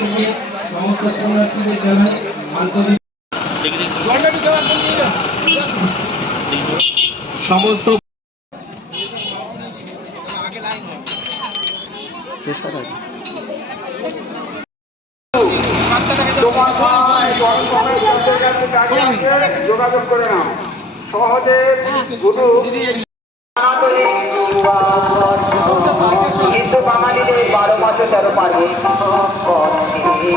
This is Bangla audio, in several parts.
থেকে সমস্ত পুণ্যার্থীদের জানাই আন্তরিক সমস্ত যোগাযোগ করে নাও সহজে কিন্তু বাঙালিদের 12 মাসে 13 পার্বণ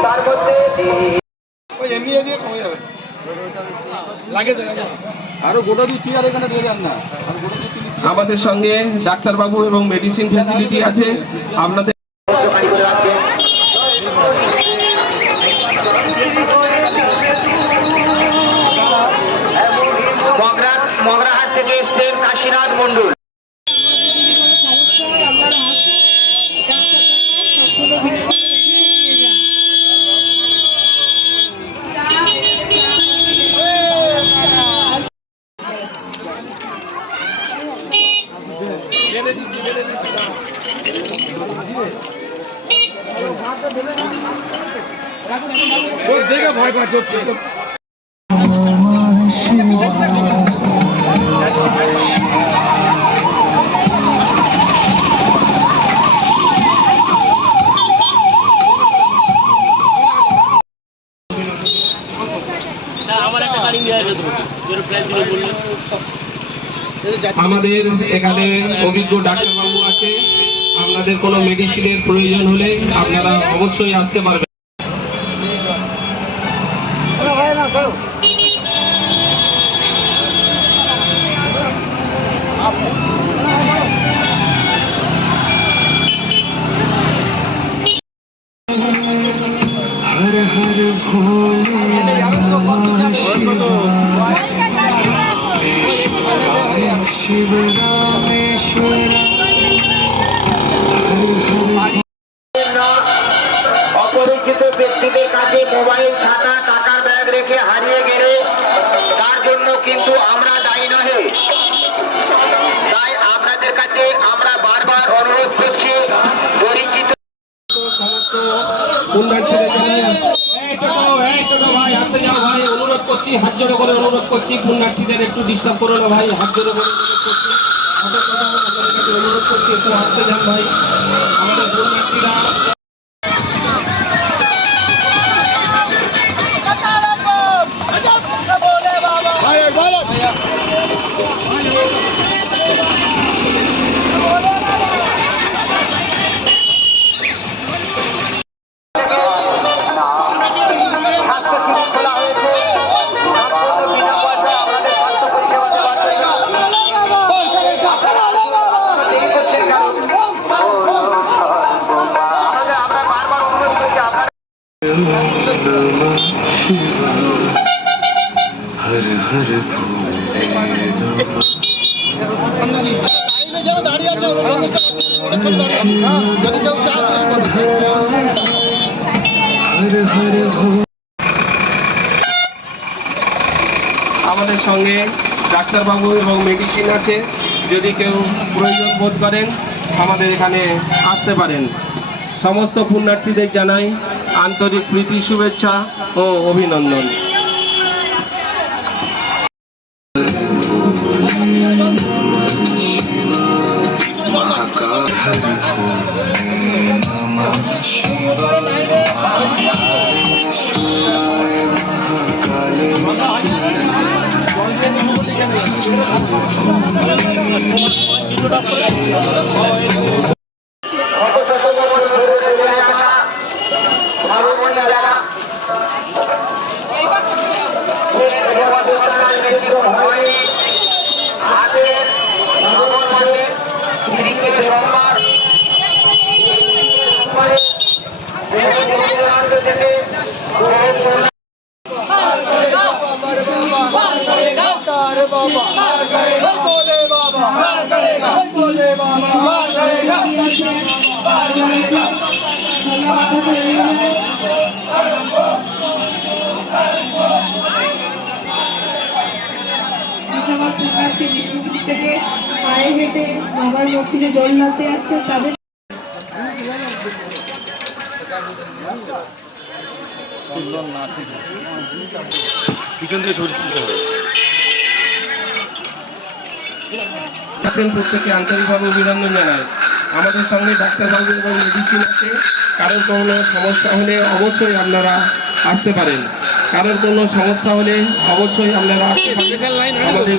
তার মধ্যে আমাদের সঙ্গে ডাক্তারবাবু এবং মেডিসিন ফ্যাসিলিটি আছে আপনাদের মগরাহাট থেকে এসছেন কাশীনাথ মন্ডল। দেখে ভয় পাচ্ছে আমাদের এখানে অভিজ্ঞ ডাক্তারবাবু আছে আপনাদের কোনো মেডিসিনের প্রয়োজন হলে আপনারা অবশ্যই আসতে পারবেন। हर हर भोले शिव रामेश्वर অপরিচিত ব্যক্তিদের কাছে মোবাইল খাতা টাকার ব্যাগ রেখে হারিয়ে গেলে তার জন্য কিন্তু আমরা দায়ী নহে। তাই আপনাদের কাছে আমরা বারবার অনুরোধ করছি পরিচিত অনুরোধ করছি হাত জোড়ো করে অনুরোধ করছি পুণ্যার্থীদের একটু ডিস্টার্ব করো না ভাই হাত জোড়ো করে অনুরোধ করছি একটু আসতে যান ভাই আমাদের পুণ্যার্থীরা हर हर भोले আমাদের সঙ্গে ডাক্তারবাবু এবং মেডিসিন আছে যদি কেউ প্রয়োজন বোধ করেন আমাদের এখানে আসতে পারেন। সমস্ত পুণ্যার্থীদের জানাই আন্তরিক প্রীতি শুভেচ্ছা ও অভিনন্দন। থেকে পায়ে হেঁটে বাবার মূর্তিতে জল ঢালতে যাচ্ছে তাদের পিছন থেকে ছবি তুলতে হবে। আছেন প্রত্যেকে আন্তরিকভাবে অভিনন্দন জানাই। আমাদের সঙ্গে ডাক্তারবাবু এবং মেডিসিন আছে। কারোর কোনো সমস্যা হলে অবশ্যই আপনারা আসতে পারেন। কারোর কোনো সমস্যা হলে অবশ্যই আপনারা আসতে পারেন। আমাদের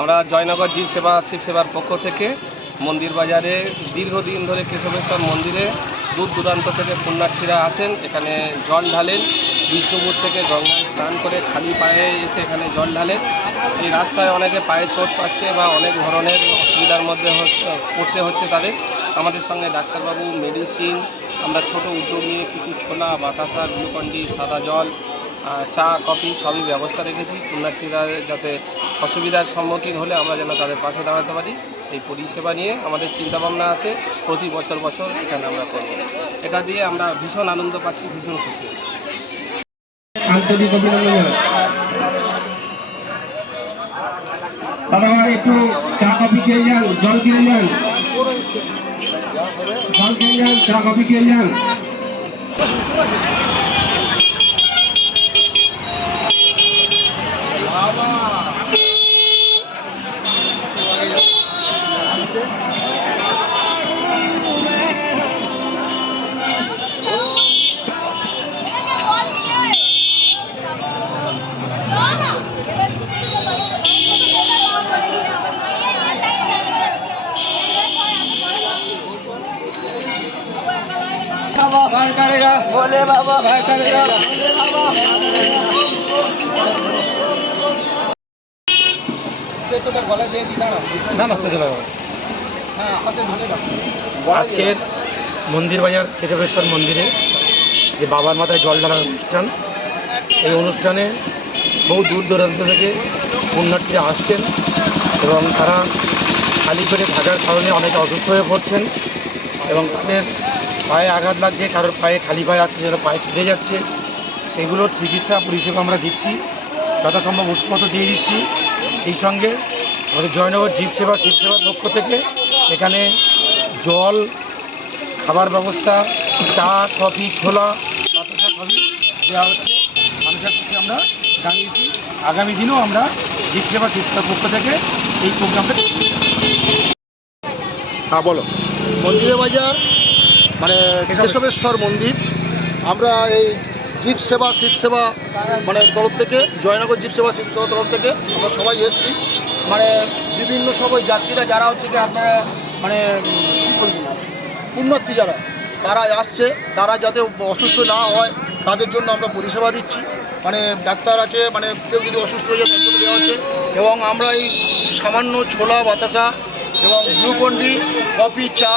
আমরা জয়নগর জীব সেবা শিব সেবার পক্ষ থেকে মন্দির বাজারে দীর্ঘদিন ধরে কেশবেশ্বর মন্দিরে দূর দূরান্ত থেকে পুণ্যার্থীরা আসেন, এখানে জল ঢালেন। বিষ্ণুপুর থেকে গঙ্গায় স্নান করে খালি পায়ে এসে এখানে জল ঢালেন। এই রাস্তায় অনেকে পায়ে চোট পাচ্ছে বা অনেক ধরনের অসুবিধার মধ্যে পড়তে হচ্ছে তাদের। আমাদের সঙ্গে ডাক্তারবাবু, মেডিসিন, আমরা ছোট উদ্যোগ নিয়ে কিছু ছোলা, বাতাসা, গ্লুকন্ডি, সাদা জল, চা, কফি সবই ব্যবস্থা রেখেছি। পুণ্যার্থীরা যাতে অসুবিধার সম্মুখীন হলে আমরা যেন তাদের পাশে দাঁড়াতে পারি, এই পরিষেবা নিয়ে আমাদের চিন্তাভাবনা আছে। প্রতি বছর এখানে আমরা করব। এটা দিয়ে আমরা ভীষণ আনন্দ পাচ্ছি, ভীষণ খুশি হচ্ছি। আন্তরিক অভিনন্দন জানাই। দাদা একটু চা কফি খেয়ে যান, জল খেয়ে যান, চা কফি খেয়ে যান। আজকের মন্দির বাজার কেশবেশ্বর মন্দিরে যে বাবার মাথায় জল ঢালার অনুষ্ঠান, এই অনুষ্ঠানে বহু দূর দূরান্ত থেকে পুণ্যার্থীরা আসছেন এবং তারা খালি পেটে থাকার কারণে অনেকে অসুস্থ হয়ে পড়ছেন এবং তাদের পায়ে আঘাত লাগছে, কারোর পায়ে খালি পায়ে আছে, যেটা পায়ে কেটে যাচ্ছে, সেগুলোর চিকিৎসা পরিষেবা আমরা দিচ্ছি, যথাসম্ভব ওষুধপত্র দিয়ে দিচ্ছি। সেই সঙ্গে আমাদের জয়নগর জীব সেবা শিব সেবার পক্ষ থেকে এখানে জল, খাবার ব্যবস্থা, চা, কফি, ছোলা, বাতাসা সবই দেওয়া হচ্ছে। মানুষের কাছে আমরা জানিয়েছি আগামী দিনেও আমরা জীব সেবা শিব সেবার পক্ষ থেকে এই প্রোগ্রামটা। হ্যাঁ বলো। মন্দিরে বাজার মানে কেশবেশ্বর মন্দির, আমরা এই জীব সেবা শিব সেবা মানে তরফ থেকে, জয়নগর জীব সেবা শিব সেবা তরফ থেকে আমরা সবাই এসেছি। মানে বিভিন্ন সবাই যাত্রীরা যারা হচ্ছে কি আপনারা মানে কী বলবো, পুণ্যার্থী যারা তারা আসছে, তারা যাতে অসুস্থ না হয় তাদের জন্য আমরা পরিষেবা দিচ্ছি। মানে ডাক্তার আছে, মানে কেউ যদি অসুস্থ হয়ে যায় তার জন্য দেওয়া হচ্ছে। এবং আমরা এই সামান্য ছোলা, বাতাসা এবং গ্লুকন্ডি, কফি, চা,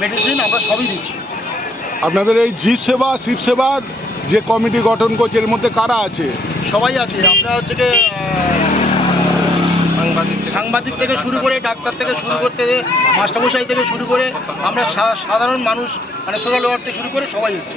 মেডিসিন আমরা সবই দিচ্ছি। আপনাদের এই জীব সেবা শিব সেবার যে কমিটি গঠন করছে এর মধ্যে কারা আছে? সবাই আছে, আপনার হচ্ছে সাংবাদিক থেকে শুরু করে, ডাক্তার থেকে শুরু করতে, মাস্টারমশাই থেকে শুরু করে, আমরা সাধারণ মানুষ মানে সোশ্যাল ওয়ার্ক থেকে শুরু করে সবাই এসেছি।